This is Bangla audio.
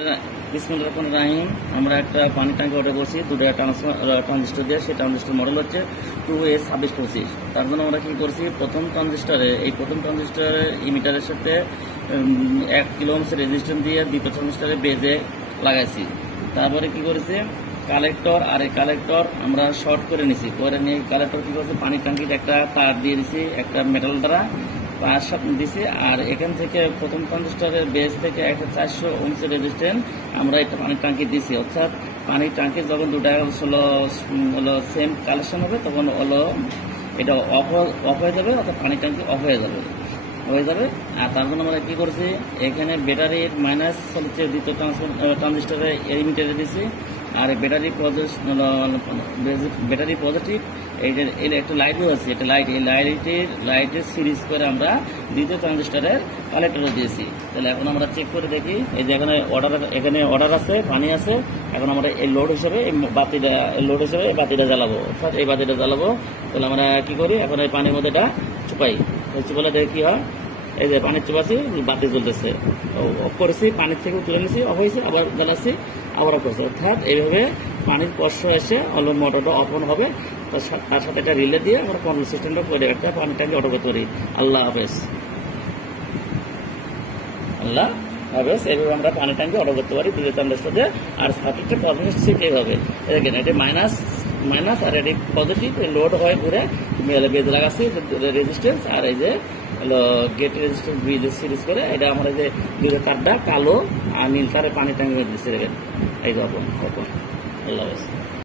বিসমিল্লাহির রহমানির রহিম। আমরা একটা পানি ট্যাঙ্কি অর্ডার করছি দুটো ট্রানজিস্টর দিয়ে। সেই ট্রানজিস্টর মডেল হচ্ছে 2S2625। তার জন্য আমরা কি করছি, প্রথম ট্রানজিস্টরের ইমিটারের সাথে 1 কিলো ওহমের রেজিস্ট্যান্স দিয়ে দ্বিতীয় ট্রানজিস্টরে বেজে লাগাইছি। তারপরে কি করেছি, কালেক্টর আর এই কালেক্টর আমরা শর্ট করে নিছি। করে নিয়ে কালেক্টর কি করছে, পানি ট্যাঙ্কিতে একটা তার দিয়ে দিছি একটা মেটাল দ্বারা তার সাথে দিছি। আর এখান থেকে প্রথম ট্রানজিস্টরের বেস থেকে একটা 400 ওহমের রেজিস্ট্যান্স আমরা একটা পানির ট্যাঙ্কি দিছি। অর্থাৎ পানির ট্যাঙ্কি যখন দুটা হলো সেম কালেকশন হবে তখন হলো এটা অফ হয়ে যাবে, অর্থাৎ পানির ট্যাঙ্কি অফ হয়ে যাবে। আর তার জন্য আমরা কি করছি, এখানে ব্যাটারির মাইনাস হচ্ছে দ্বিতীয় ট্রানজিস্টরে এলিমিটারে দিছি। আর ব্যাটারি পজিটিভ এইটা একটা লাইটও আছে, এটা লাইটের সিরিজ করে আমরা দ্বিতীয় ট্রানজিস্টরের কালেক্টরে দিয়েছি। তাহলে এখন আমরা চেক করে দেখি, এই যে এখানে অর্ডার আছে, পানি আছে। এখন আমরা এই লোড হিসেবে এই বাতিটা জ্বালাবো, অর্থাৎ এই বাতিটা জ্বালাবো। তাহলে আমরা কি করি, এখন এই পানির মধ্যে এটা চুপাই, চুপালে দেখি কি হয়। এই যে পানির চুপাছি, বাতি জ্বলতেছে, অফ করেছি, পানির থেকে তুলে নিয়েছি, অফ হয়েছে, আবার জ্বালাচ্ছি, আবার অফ হয়েছে। অর্থাৎ এইভাবে পানির স্পর্শ এসে হলো মোটরটা অন হবে। তার সাথে একটা রিলে দিয়ে আমরা কন্ট্রোল সিস্টেমটা করে একটা পানি ট্যাঙ্কি অর্ডার করতে পারি। আল্লাহ হাফেজ। এইভাবে আমরা পানি ট্যাঙ্কি অর্ডার করতে পারি দুটো ট্রানজিস্টরে। আর সার্কিটটা প্রবলেম ঠিক এইভাবে দেখেন, এটা মাইনাস আর এটি পজিটিভ, লোড হয় ঘুরে বেজ লাগাচ্ছি রেজিস্ট্যান্স। আর এই যে গেট রেজিস্ট্যান্স সিরিজ করে এটা আমরা যে দুটো তারটা কালো আর নীল তারে পানি ট্যাঙ্কি দিচ্ছে দেখেন, এই যে ওপেন। আল্লাহ হাফেজ।